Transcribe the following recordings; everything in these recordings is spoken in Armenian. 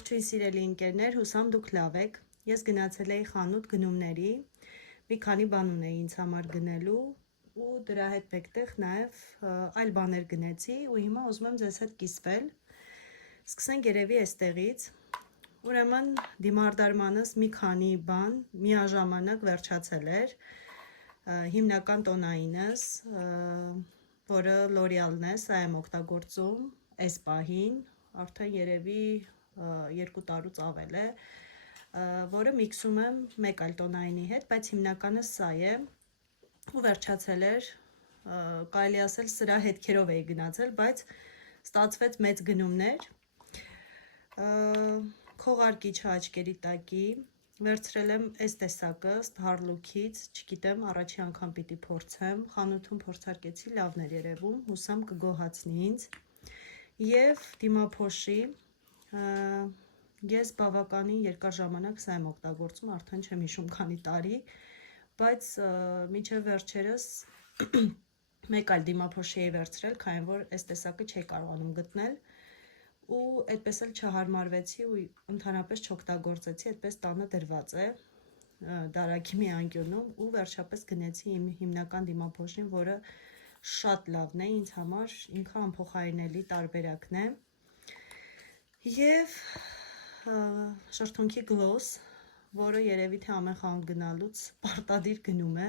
Ողջույն սիրելի ընկերներ, հուսամ դուք լավ եք։ Ես գնացել էի խանութ գնումների, մի քանի բան ունեի ինձ համար գնելու ու դրա հետ մեկտեղ նաև այլ բաներ գնեցի ու հիմա ուզում եմ ձեզ հետ կիսվել։ Սկսենք երևի այստեղից։ Ուրեմն դիմարդարմանս մի քանի բան միաժամանակ վերջացել էր։ Հիմնական տոնայինս, որը L'Oreal-ն է, սա եմ օգտագործում այս պահին, արդեն երևի 2 տարուց ավել է, որը միքսում եմ մեկ այլ տոնայինի հետ, բայց հիմնականը սա է ու վերջացել էր, կարելի ասել սրա հետքերով էի գնացել, բայց ստացվեց մեծ գնումներ, քողարկիչ աչքերի տակի, վերցրել եմ այս տեսակը Starlook-ից, չգիտեմ, առաջի անգամ պիտի փորձեմ, խանութում փորձարկեցի, լավն էր երևում, հուսամ կգոհացնի ինձ, և դիմափոշի, ես բավականին երկար ժամանակ սա եմ օգտագործում, արդեն չեմ հիշում քանի տարի, բայց մինչև վերջերս մեկ այլ դիմափոշի էի վերցրել, քանի որ այս տեսակը չէի կարողանում գտնել ու այդպես էլ չհարմարվեցի ու ընդհանրապես չօգտագործեցի, այդպես տանը դրված է դարակի մի անկյունում ու վերջապես գնեցի իմ հիմնական դիմափոշին, որը շատ լավն է ինձ համար, ինքը անփոխարինելի տարբերակն է և շրթունքի գլոս, որը երևի թե ամեն խանութ գնալուց պարտադիր գնում է,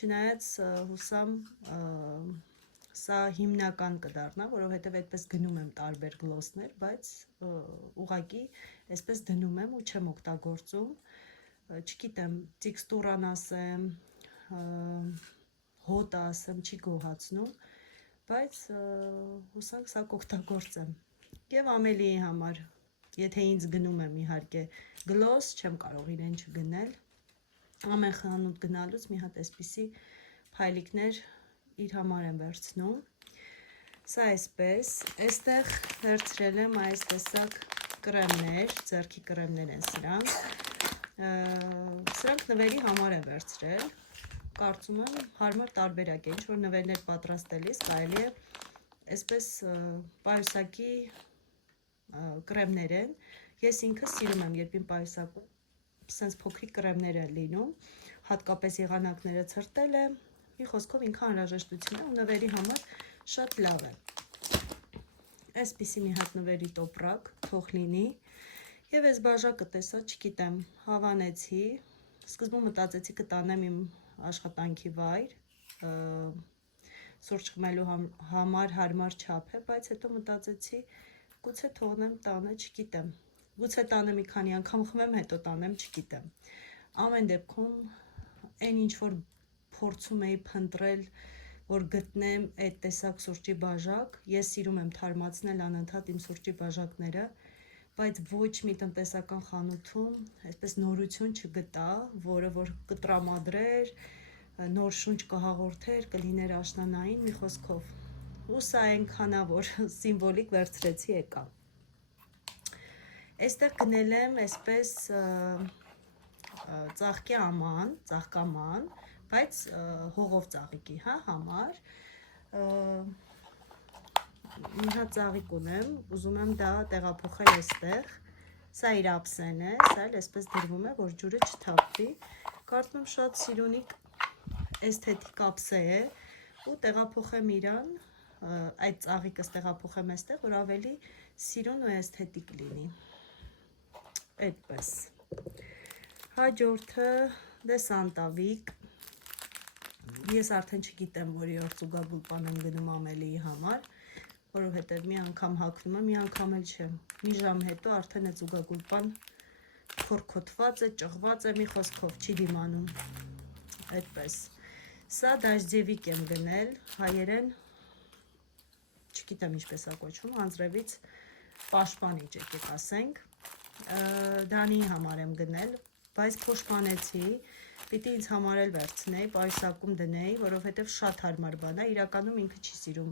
չնայած հուսամ սա հիմնական կդառնա, որովհետև այդպես գնում եմ տարբեր գլոսներ, բայց ուղղակի այսպես դնում եմ ու չեմ օգտագործում, չգիտեմ, տեքստուրան ասեմ, հոտը ասեմ, չի գոհացնում, բայց հուսանք սա կօգտագործեմ և ամելիի համար, եթե ինձ գնում եմ իհարկե գլոս, չեմ կարող իրեն չգնել, ամեն խանութ գնալուց մի հատ այսպիսի փայլիկներ իր համար եմ վերցնում, սա այսպես, այստեղ վերցրել եմ այս տեսակ կրեմներ, ձեռքի կրեմներ են սրանք նվերի համար եմ վերցրել, կարծում եմ հարմար տարբերակ է, ինչ-որ նվերներ պատրաստելիս կարելի է այսպես պայուսակի կրեմներ են, ես ինքս սիրում եմ, երբ իմ պայուսակում սենց փոքրիկ կրեմներ են լինում, հատկապես եղանակները ցրտել եմ, մի խոսքով ինքը անհրաժեշտություն է ու նվերի համար շատ լավ է, այսպիսի մի հատ նվերի տոպրակ թող լինի և այս բաժակը տեսա, չգիտեմ, հավանեցի, սկզբում մտածեցի կտանեմ իմ աշխատանքի վայր, սուրճ խմելու համար հարմար չափ է, բայց հետո մտածեցի, գուցե թողնեմ տանը, չգիտեմ, գուցե տանը մի քանի անգամ խմեմ, հետո տանեմ, չգիտեմ, ամեն դեպքում այն ինչ որ փորձում էի փնտրել, որ գտնեմ այդ տեսակ սուրճի բաժակ, ես սիրում եմ թարմացնել անընդհատ իմ սուրճի բաժակները, բայց ոչ մի տնտեսական խանութում այսպես նորություն չգտա, որը որ կտրամադրեր, նոր շունչ կհաղորդեր, կլիներ աշնանային, մի խոսքով, ու սա այնքան է, որ սիմվոլիկ վերցրեցի եկա, այստեղ գնել եմ այսպես ծաղկաման, բայց հողով ծաղիկի համար, մի հատ ծաղիկ ունեմ, ուզում եմ դա տեղափոխել այստեղ, սա իր ափսեն է, սա էլ այսպես դրվում է, որ ջուրը չթափվի, կարծում եմ շատ սիրունիկ էսթետիկ ափսե է ու տեղափոխեմ իրան, այդ ծաղիկս տեղափոխեմ այստեղ, որ ավելի սիրուն ու էսթետիկ լինի, այդպես, հաջորդը դեսանտավիկ, ես արդեն չգիտեմ, որի օր ծուգագուլպան եմ գնում ամելիի համար, որովհետև մի անգամ հագնում եմ, մի անգամ էլ չեմ, մի ժամ հետո արդեն է ծուգագուլպան քորքոթված է, ճղված է, մի խոսքով չի դիմանում, այդպես, սա դաժձևիկ եմ գնել, հայերեն, չգիտեմ ինչպես է կոչվում, անձրևից պաշտպանիչ եկեք ասենք, Դանիի համար եմ գնել, բայց փոշմանեցի, պիտի ինձ համար էլ վերցնեի, պայուսակում դնեի, որովհետև շատ հարմար բան է, իրականում ինքը չի սիրում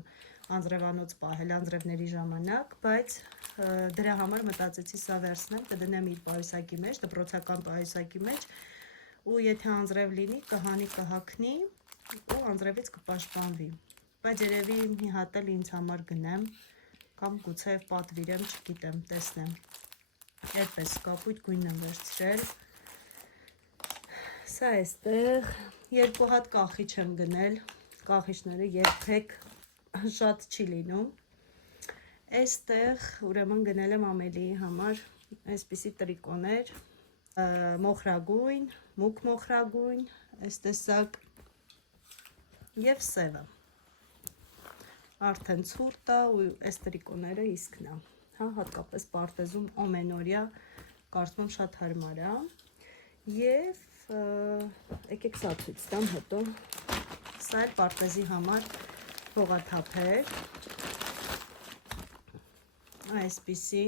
անձրևանոց պահել անձրևների ժամանակ, բայց դրա համար մտածեցի սա վերցնեմ, կդնեմ իր պայուսակի մեջ, դպրոցական պայուսակի մեջ ու եթե անձրև լինի, կհանի կհագնի ու անձրևից կպաշտպանվի, բայց երևի մի հատ էլ ինձ համար գնեմ կամ գուցե պատվիրեմ, չգիտեմ, տեսնեմ, Այդպես կապույտ գույնն եմ վերցրել։ Սա այստեղ երկու հատ կախիչ եմ գնել, կախիչները երբեք շատ չի լինում։ Այստեղ ուրեմն գնել եմ Ամելիի համար այսպիսի տրիկոներ, մոխրագույն, մուգ մոխրագույն, այս տեսակ եւ սևը։ Արդեն ցուրտ է ու այս տրիկոները իսկն է, հա, հատկապես պարտեզում ամենօրյա կարծում եմ շատ հարմար է։ Եվ եկեք սա ցույց տամ հետո։ Սա էլ պարտեզի համար հողաթափեր, այսպիսի,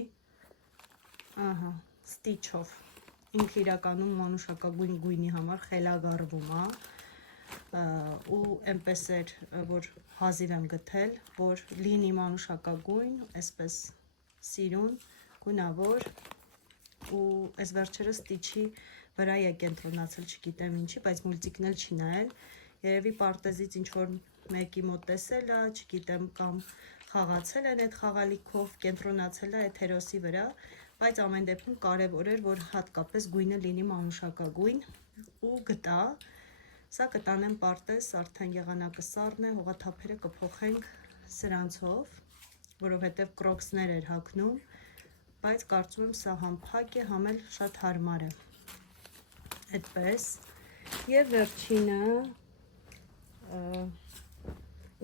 ահա, ստիչով, ինքը իրականում մանուշակագույն գույնի համար խելագարվում է, ու այնպես էր, որ հազիվ եմ գտել, որ լինի մանուշակագույն, այսպես սիրուն, գունավոր, ու այս վերջերս ստիչի վրա է կենտրոնացել, չգիտեմ ինչի, բայց մուլտիկն էլ չի նայել, երևի պարտեզից ինչ-որ մեկի մոտ տեսել է, չգիտեմ, կամ խաղացել են այդ խաղալիքով, կենտրոնացել է այդ հերոսի վրա, բայց ամեն դեպքում կարևոր էր, որ հատկապես գույնը լինի մանուշակագույն ու գտա, սա կտանեմ պարտեզ, արդեն եղանակը սառն է, հողաթափերը կփոխենք սրանցով, որովհետև կրոքսներ էր հագնում, բայց կարծում եմ սա համ փակ է, համ էլ շատ հարմար է։ Այդպես, եւ վերջինը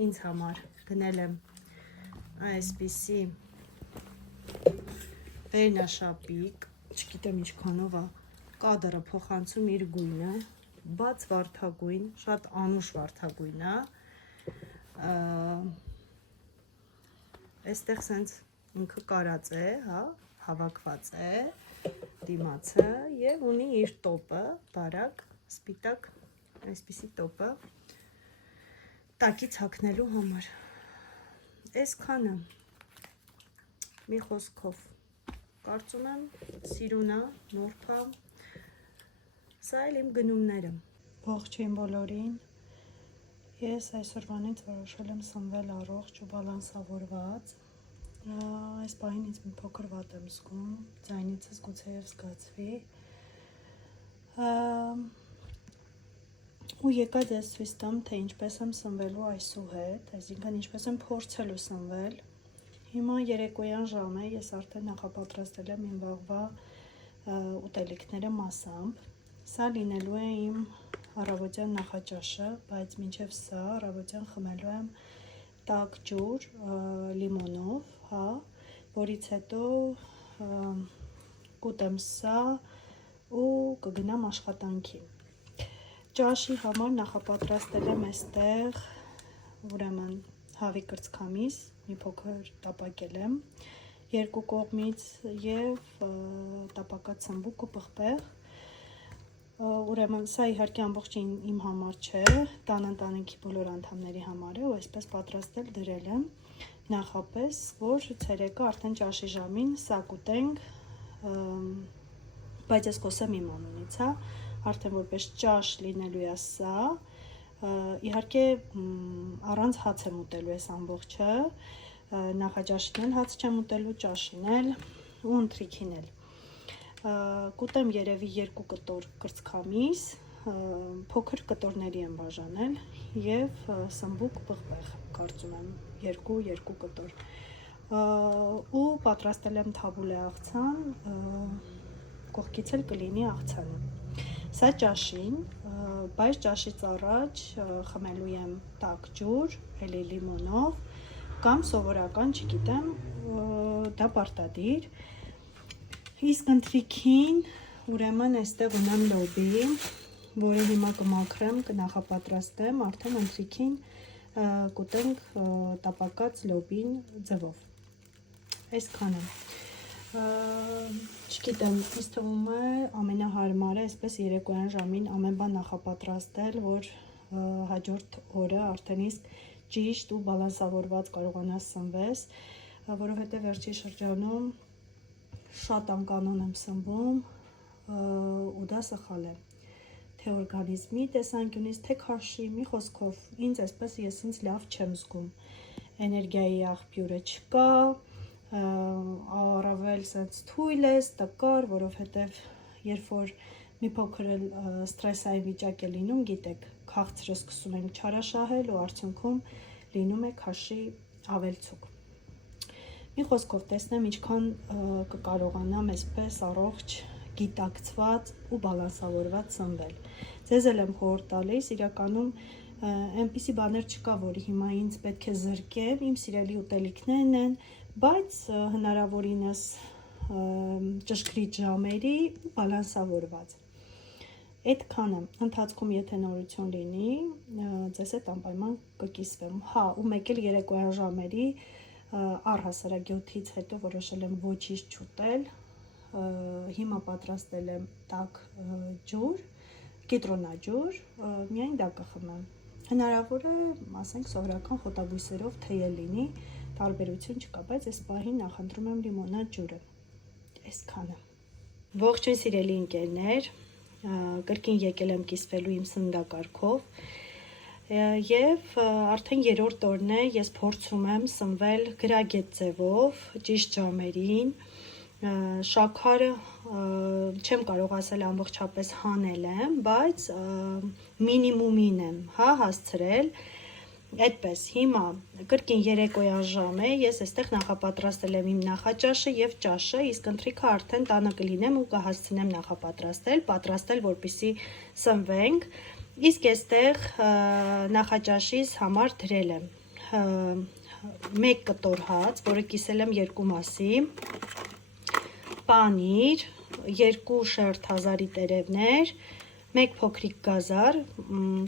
ինձ համար գնել եմ այսպիսի վերնաշապիկ, չգիտեմ ինչքանով է, կադրը փոխանցում իր գույնը, բաց վարդագույն, շատ անուշ վարդագույն է, այստեղ սենց ինքը կարած է, հա, հավաքված է, դիմացը և ունի իր տոպը, բարակ, սպիտակ, այսպիսի տոպը, տակից հագնելու համար, այսքանը, մի խոսքով, կարծում եմ, սիրուն է, նուրբ է, սա էլ իմ գնումները։ Ողջույն բոլորին, ես այսօրվանից որոշել եմ սնվել առողջ ու բալանսավորված, այս պահին ինձ մի փոքր վատ եմ զգում, ձայնիցս գուցեև զգացվի, ու եկա ձեզ ցույց տամ, թե ինչպես եմ սնվելու այսուհետ, այսինքն ինչպես եմ փորձելու սնվել, հիմա երեկոյան ժամ է, ես արդեն նախապատրաստել եմ իմ վաղվա ուտելիքները մասամբ, սա լինելու է իմ առավոտյան նախաճաշը, բայց մինչև սա առավոտյան խմելու եմ տաք ջուր լիմոնով, հա, որից հետո կուտեմ սա ու կգնամ աշխատանքի։ Ճաշի համար նախապատրաստել եմ այստեղ, ուրեմն հավի կրծքամիս, մի փոքր տապակել եմ, երկու կողմից և տապակած սմբուկ ու պղպեղ, ուրեմն սա իհարկե ամբողջին իմ համար չէ, տան ընտանիքի բոլոր անդամների համար է ու այսպես պատրաստել դրել եմ նախապես, որ ցերեկը արդեն ճաշի ժամին սա կուտենք, բայց ես խոսեմ իմ անունից, հա, արդեն որպես ճաշ լինելու է սա, իհարկե առանց հաց եմ ուտելու այս ամբողջը, նախաճաշին էլ հաց չեմ ուտելու, ճաշին էլ ու ընթրիքին էլ։ Կուտեմ երևի 2 կտոր կրծքամիս, փոքր կտորների եմ բաժանել և սմբուկ պղպեղ, կարծում եմ 2 կտոր, ու պատրաստել եմ թաբուլե աղցան, կողքից էլ կլինի աղցանը, սա ճաշին, բայց ճաշից առաջ խմելու եմ տաք ջուր, էլի լիմոնով, կամ սովորական, չգիտեմ, դա պարտադիր, իսկ ընթրիքին, ուրեմն այստեղ ունեմ լոբի, որը հիմա կմաքրեմ, կնախապատրաստեմ, արդեն ընթրիքին կուտենք տապակած լոբին ձևով, այսքանը, չգիտեմ, ինձ թվում է ամենահարմարը, այսպես երեկոյան ժամին ամեն բան նախապատրաստել, որ հաջորդ օրը արդեն իսկ ճիշտ ու բալանսավորված կարողանաս սնվես, որովհետև վերջի շրջանում շատ անկանոն եմ սնվում ու դա սխալ է, թե օրգանիզմի տեսանկյունից, թե քաշի, մի խոսքով, ինձ այսպես ես ինձ լավ չեմ զգում, էներգիայի աղբյուրը չկա, առավել sense թույլ ես, տկար, որովհետև երբ որ մի փոքր ստրեսային վիճակ է լինում, գիտեք, քաղցրը սկսում ենք չարաշահել ու արդյունքում լինում է քաշի ավելցուկ։ Մի խոսքով տեսնեմ ինչքան կկարողանամ այսպես առողջ, գիտակցված ու բալանսավորված սնվել։ Ձեզ էլ եմ խորհուրդ տալիս, իրականում այնպիսի բաներ չկա, որ հիմա ինձ պետք է զրկեմ, իմ սիրելի ուտելիքներն են, բայց հնարավորինս ճշգրիտ ժամերի ու բալանսավորված։ Այդքանը, ընթացքում եթե նորություն լինի, ձեզ հետ անպայման կկիսվեմ։ Հա, ու մեկ էլ երեկոյան ժամերի առհասարակ 7-ից հետո որոշել եմ ոչինչ չուտել, հիմա պատրաստել եմ տաք ջուր, կիտրոնաջուր, միայն դա կխմեմ։ Հնարավոր է, ասենք, սովորական խոտաբույսերով թեյ լինի, տարբերություն չկա, բայց այս պահին նախընտրում եմ լիմոնադ ջուրը։ Այսքանը։ Ողջույն սիրելի ընկերներ, կրկին եկել եմ կիսվելու իմ սննդակարգով և արդեն 3-րդ օրն է ես փորձում եմ սնվել գրագետ ձևով, ճիշտ ժամերին, շաքարը չեմ կարող ասել ամբողջապես հանել եմ, բայց մինիմումին եմ հասցրել, այդպես, հիմա կրկին երեկոյան ժամ է, ես այստեղ նախապատրաստել եմ իմ նախաճաշը և ճաշը, իսկ ընթրիքը արդեն տանը կլինեմ ու կհասցնեմ պատրաստել, որպեսզի սնվենք, իսկ այստեղ նախաճաշիս համար դրել եմ 1 կտոր հաց, որը կիսել եմ 2 մասի, պանիր, 2 շերտ հազարի տերևներ, 1 փոքրիկ գազար,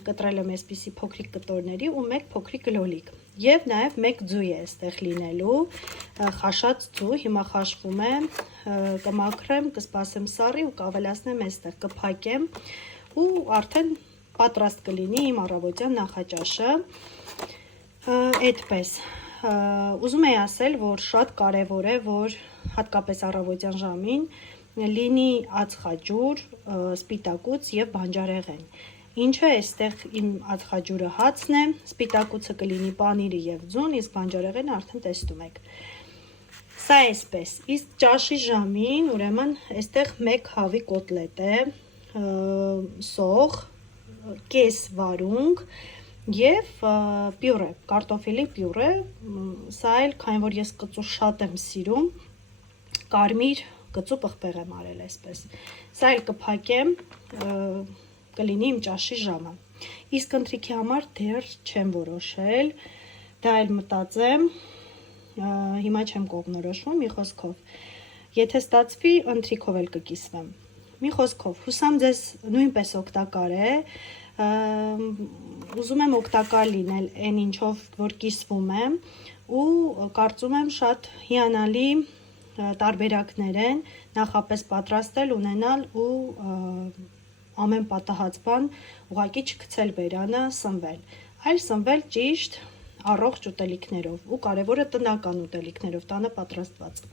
կտրել եմ այսպիսի փոքրիկ կտորների ու 1 փոքրիկ լոլիկ և նաև 1 ձու է այստեղ լինելու, խաշած ձու, հիմա խաշվում է, կմաքրեմ, կսպասեմ սառի ու կավելացնեմ այստեղ, կփակեմ ու արդեն պատրաստ կլինի իմ առավոտյան նախաճաշը, այդպես, ուզում եի ասել, որ շատ կարևոր է, որ հատկապես առավոտյան ժամին լինի ածխաջուր, սպիտակուց և բանջարեղեն, ինչը այստեղ իմ ածխաջուրը հացն է, սպիտակուցը կլինի պանիրը և ձուն, իսկ բանջարեղենը արդեն տեսնում եք, սա այսպես, իսկ ճաշի ժամին, ուրեմն, այստեղ 1 հավի կոտլետ է, սող, կես վարունգ և պյուրե, կարտոֆիլի պյուրե, սա էլ, քանի որ ես կծու շատ եմ սիրում, կարմիր կծու պղպեղ եմ արել այսպես, սա էլ կփակեմ, կլինի իմ ճաշի ժամը, իսկ ընթրիքի համար դեռ չեմ որոշել, դա էլ մտածեմ, հիմա չեմ կողմնորոշվում, մի խոսքով, եթե ստացվի, ընթրիքով էլ կկիսվեմ, մի խոսքով, հուսամ ձեզ նույնպես օգտակար է, ուզում եմ օգտակար լինել այն ինչով, որ կիսվում եմ ու կարծում եմ շատ հիանալի տարբերակներ են նախապես պատրաստել, ունենալ ու ամեն պատահած բան ուղղակի չգցել բերանը, սնվել, այլ սնվել ճիշտ առողջ ուտելիքներով ու կարևորը տնական ուտելիքներով, տանը պատրաստված։